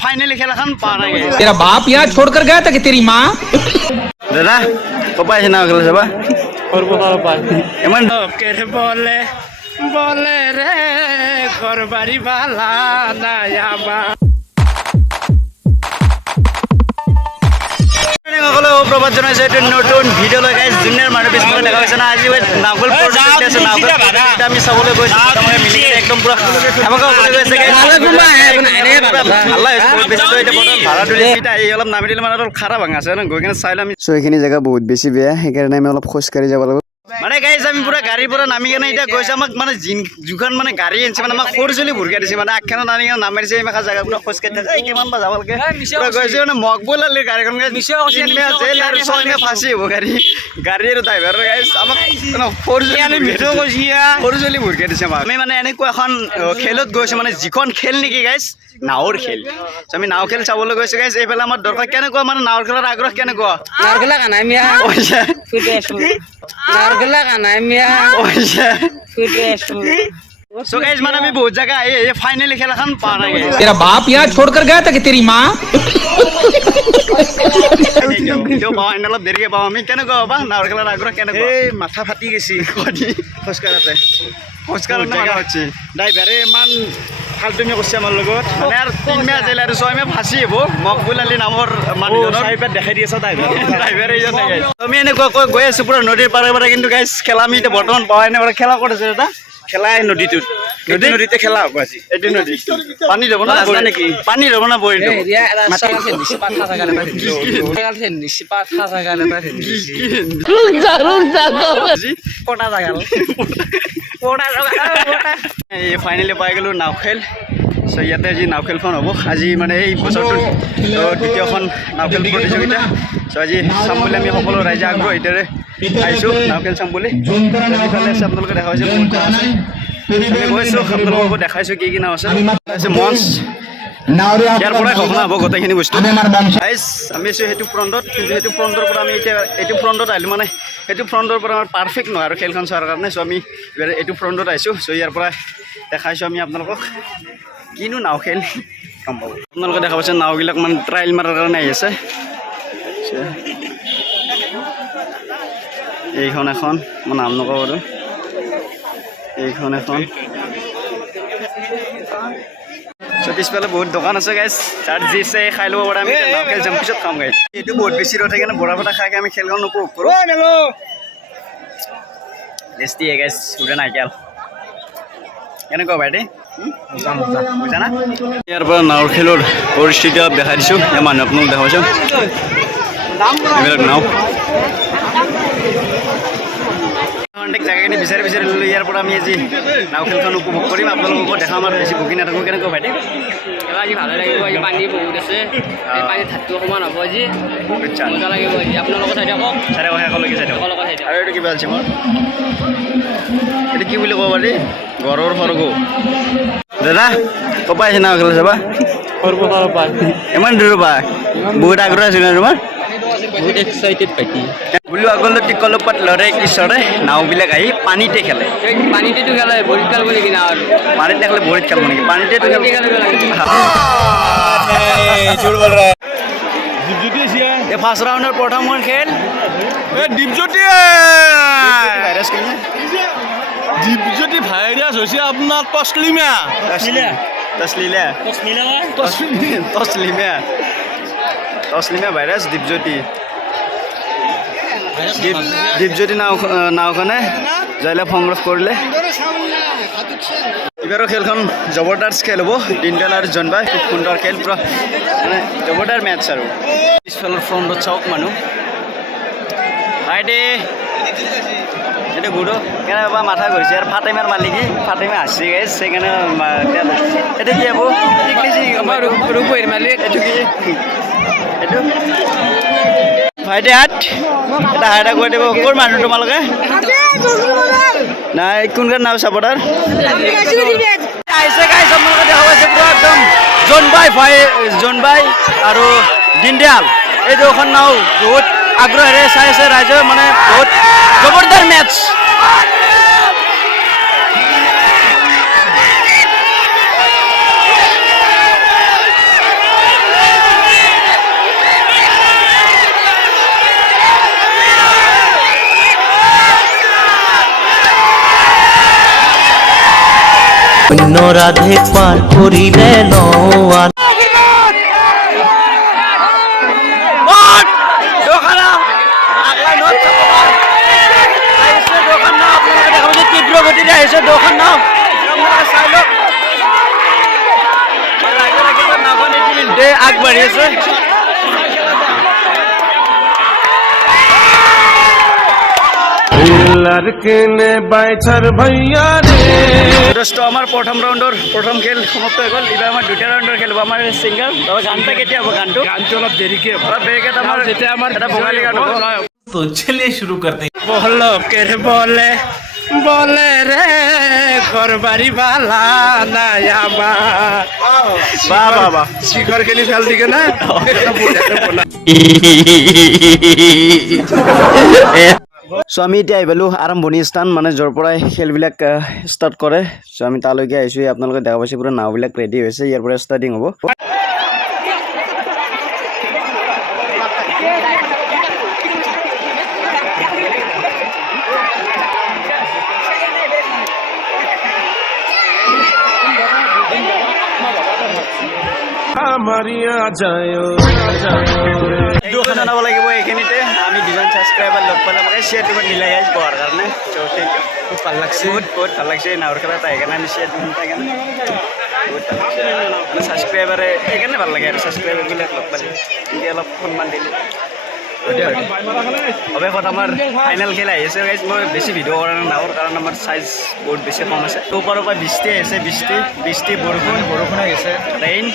finally खेलाखान पार आ गए तेरा बाप यहाँ छोड़कर गया था कि तेरी माँ दादा कपाय से ना खेल सबा और बता पाए एमन केरे बोले बोले रे घरबारी वाला नायाबा সকলো প্ৰবাদ জনাইছে এইটো নতুন ভিডিঅ' লৈ গাইছ জুনিয়ৰ মানুহ পিছফালে দেখা হৈছে না আজি নাগল প্ৰজেক্ট আছে নাগল আমি চাবলৈ গৈছো মানে মিলি একদম পুৰা আমাকে ক'বলৈ গৈছে গাইছ আল্লাহ বেছি তো এতিয়া বৰ্তমান ভাড়া তুলি এটা এই অলপ নামি দিলে মানে অলপ খাৰা ভাঙা আছে গৈ কিনে চাইলে আমি সো এইখিনি জেগা বহুত বেছি বেয়া সেইকাৰণে আমি অলপ খোজকাঢ়ি যাব লাগিব মানে গাইছ আমি পুৰা গাড়ীৰ পৰা নামি কিনে এতিয়া গৈছে আমাক মানে যিখন মানে গাড়ী আনিছে মানে আমাক সৰু চলি ভুৰকাই দিছে মানে আগখানত আনি কিনে নামাৰিছে আমি জেগা পুৰা খোজকাঢ়ি থাকে কিমান বা যাব লাগে পুৰা গৈছে মানে মকবুল আলি গাড়ীখন জেল আৰু ছয়মে ফাঁচি হ'ব গাড়ী আৰু ড্ৰাইভাৰ গাইছ আমাক সৰু চলি ভুৰকাই দিছে আমাক আমি মানে এনেকুৱা এখন খেলত গৈছোঁ মানে যিখন খেল নেকি গাইছ নাৱৰ খেল আমি নাও খেল চাবলৈ গৈছোঁ গাইছ এইফালে আমাৰ দৰকাৰ কেনেকুৱা মানে নাৱৰ খেলৰ আগ্ৰহ কেনেকুৱা नारगला का नाम यार পইচা नारगला का नाम यार পইচা फिटनेस सो गाइस माने আমি বহুত জায়গা এই ফাইনালি খেলাখান পার হয়ে গেছে तेरा बाप यहाँ छोड़कर गया था कि तेरी माँ ভিডিও পাও এনেলা দেৰিকে পাও আমি কেনেকুৱা বা নাৱৰ খেলাৰ আগ্ৰহ কেনেকুৱা এই মাথা ফাটি গৈছি কদি খোজকাঢ়াতে মাথা হচ্ছে ড্ৰাইভাৰে ইমান ফাল্টুমি কৰিছে আমাৰ লগত মানে আৰু 3 মে জেল আৰু 6 মে ফাঁচি হ'ব মকবুল আলী নামৰ মানুহজনক চাইপেট দেখাই দি আছে ড্ৰাইভাৰে ইজন গাইছ আমি এনেকুৱা কৈ গৈ আছো পুৰা নদীৰ পাৰে পাৰে কিন্তু গাইছ খেলা আমি এতিয়া বৰ্তমান পাৱাই নাই খেলা কৰিছে এটা খেলাই নদীটোত নদীতে খেলা হ'ব আজি এইটো নদী পানী যাব না নেকি পানী যাব না বৈ এই ফাইনেলি পাই গ'লো নাও খেল চ' ইয়াতে আজি নাও খেলখন হ'ব আজি মানে এই বছৰটোৰ দ্বিতীয়খন নাও খেল প্ৰতিযোগিতা চ' আজি চাম বুলি আমি সকলো ৰাইজে আগ্ৰহীৰে আহিছোঁ নাও খেল চাম বুলি ইফালে আছে আপোনালোকে দেখা হৈছে আমি গৈছোঁ আপোনালোকক দেখাইছোঁ কি নাও আছে মঞ্চ ইয়াৰ পৰাই ঘটনা হ'ব গোটেইখিনি বস্তু গাইছ আমি আছোঁ সেইটো ফ্ৰণ্টত কিন্তু সেইটো ফ্ৰণ্টৰ পৰা আমি এতিয়া এইটো ফ্ৰণ্টত আহিলোঁ মানে সেইটো ফ্ৰণ্টৰ পৰা আমাৰ পাৰফেক্ট নহয় আৰু খেলখন চোৱাৰ কাৰণে চ' আমি এইটো ফ্ৰণ্টত আহিছোঁ চ' ইয়াৰ পৰা দেখাইছোঁ আমি আপোনালোকক কিনো নাও খেল গম পাব আপোনালোকে দেখা পাইছে নাওবিলাক মানে ট্ৰায়েল মাৰাৰ কাৰণে আহি আছে এইখন এখন মই নাম নকওঁ বাৰু এইখন এখন পিছফালে বহুত দোকান আছে গাইছ তাত যি আছে খাই ল'ব পাৰে আমি নাও খেল যাম পিছত খাম গাইছ এইটো বহুত বেছি ৰৈ থাকে বৰা ফটা খাই আমি খেলখন উপভোগ কৰোঁ টেষ্টি গাইছ সুধা নাইকিয়াল কেনেকুৱা বাইদে বুজা না ইয়াৰ পৰা নাৱৰ খেলৰ পৰিস্থিতি অলপ দেখাই দিছোঁ এই মানুহ আপোনালোক দেখা পাইছোঁ এইবিলাক নাও জেগাখিনি বিচাৰি বিচাৰি ল'লোঁ ইয়াৰ পৰা আমি আজি নাও খেলখন উপভোগ কৰিম আপোনালোকক দেখাম আৰু বেছি ভুকি নাথাকোঁ কেনেকুৱা বাইদে আজি ভালো লাগিব আজি পানী বহুত আছে পানী ধাতটো অকণমান হ'ব আজি মজা লাগিব আজি আপোনালোকৰ চাই দিয়ক সকলোকে চাই দিয়ক সকলোকে চাই দিয়ক আৰু এইটো কিবা আছে মোৰ এইটো কি বুলি ক'ব পাৰি ঘৰৰ সৰ্গ দাদা কপাই আছে নাও খেল চাবা और बता पाए ইমান দূৰৰ পৰা বহুত আগ্ৰহ আছিল ন তোমাৰ बहुत एक्साइटेड पार्टी বোলো আগলৈ কলপাত লৰে কিশোৰে নাওবিলাক আহি পানীতে খেলে পানীতেতো খেলে ভৰিত খেলব নেকি না আৰু পানীত খেলে ভৰিত খেলব নেকি পানীতেতো খেলে এই ফাৰ্ষ্ট ৰাউণ্ডৰ প্ৰথমখন খেল দীপজ্যোতি ভাইৰাছ কিনে দীপজ্যোতি ভাইৰাছ হৈছে আপোনাৰ তছলিমা তছলিমা ভাইৰাছ দীপজ্যোতি দীপজ্যোতি নাওখনে জয়লাভ সংগ্ৰহ কৰিলে এইবাৰৰ খেলখন জবৰদস্ত খেল হ'ব দিনদাল আৰু জনবাই খুব সুন্দৰ খেল পুৰা মানে জবৰদস্ত মেটছ আৰু পিছফালৰ ফ্ৰণ্টত চাওক মানুহ ভাইটি এইটো গুড়ো কেনেবা মাথা ঘূৰিছে আৰু ফাটেমাৰ মালিকি ফাটেমা হাঁচি গাইছ সেইকাৰণে এইটো কি হ'ব ৰূপহীৰ মালিক এইটো কি এইটো ভাইটি হাত এটা হাত কৈ দিব ক'ৰ মানুহ তোমালোকে নাই কোনখন নাও চাপৰ্টাৰ আহিছে গাইছ আপোনালোকে দেখা পাইছে পুৰা একদম জোনবাই আৰু দিনদয়াল এই দুখন নাও বহুত আগ্ৰহেৰে চাই আছে ৰাইজে মানে বহুত জবৰদস্ত মেটছ অন্য ৰাধে পাৰ কৰিলে নওয়ান তীব্ৰ গতিৰে আহিছে দুখন নাও চাই লওক নাওখন ইতিমধ্যে আগবাঢ়ি আছে যথেষ্ট আমাৰ প্ৰথম ৰাউণ্ডৰ প্ৰথম খেল সমাপ্ত হৈ গ'ল এইবাৰ আমাৰ দুটা ৰাউণ্ডৰ খেলিব আমাৰ ছিংগাৰ গানটা কেতিয়া হ'ব গানটো অলপ দেৰিকৈ আমাৰ যেতিয়া আমাৰ এটা বঙালী গান হ'ব তো চলিয়ে শুরু করতে বলকের বলে বলে রে ঘরবাড়ি বালা নাই আমার বাহ বাহ বাহ শিখর খেলি ফেল দিকে না চ' আমি এতিয়া আহি পালোঁ আৰম্ভণি স্থান মানে য'ৰ পৰাই খেলবিলাক ষ্টাৰ্ট কৰে চ' আমি তালৈকে আহিছোঁ আপোনালোকে দেখা পাইছে পুৰা নাওবিলাক ৰেডি হৈছে ইয়াৰ পৰা ষ্টাৰ্টিং হ'ব দুখন জনাব লাগিব এইখিনিতে আমি দুজন ছাবস্ক্ৰাইবাৰ লগ পালে আমাকে শ্বেয়াৰ দিব নিলে গাইজ পোৱাৰ কাৰণে চ' থেংক ইউ বহুত ভাল লাগছে বহুত ভাল লাগছে নাৱৰ খেলা তাই কাৰণে আমি শ্বেয়াৰ দিম তাই কাৰণে বহুত ভাল লাগছে মানে ছাবস্ক্ৰাইবাৰে সেইকাৰণে ভাল লাগে আৰু ছাবস্ক্ৰাইবাৰবিলাক লগ পালে এনেকৈ অলপ সন্মান দিলে অৱশেষত আমাৰ ফাইনেল খেল আহি আছে গাইজ মই বেছি ভিডিঅ' কৰা নাই নাৱৰ কাৰণ আমাৰ চাইজ বহুত বেছি কম আছে ওপৰৰ পৰা বৃষ্টি আহিছে বৃষ্টি বৰষুণ আহিছে ৰেইন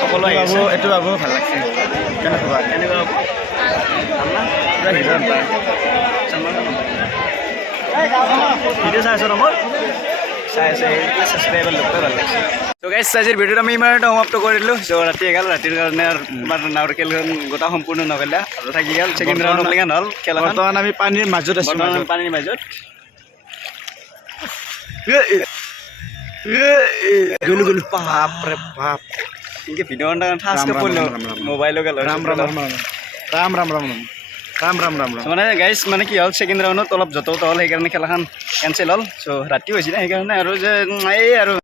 সকলো আহি আছে এইটো আকৌ ভাল লাগছে কেনেকুৱা ভিডিঅ' চাই আছোঁ নম্বৰ চাই আছে ছাবস্ক্ৰাইবাৰ লগ পাই ভাল লাগিছে ত' গাইজ আজিৰ ভিডিঅ'টো আমি ইমানতে সমাপ্ত কৰিলোঁ চ' ৰাতি এগাল ৰাতিৰ কাৰণে আমাৰ নাৱৰ খেলখন গোটা সম্পূৰ্ণ নকৰিলে আৰু থাকি গ'ল ছেকেণ্ড ৰাউণ্ডত লগা নহ'ল খেলখন বৰ্তমান আমি পানীৰ মাজত আছোঁ পানীৰ মাজত গ'লো বাপৰে বাপ এনেকৈ ভিডিঅ' ঠাচকৈ পৰিলোঁ মোবাইলকে মানে গাইজ মানে কি হ'ল ছেকেণ্ড ৰাউণ্ডত অলপ যত হ'ল সেইকাৰণে খেলাখন কেঞ্চেল হ'ল চ' ৰাতি হৈছিলে সেইকাৰণে আৰু যে এই আৰু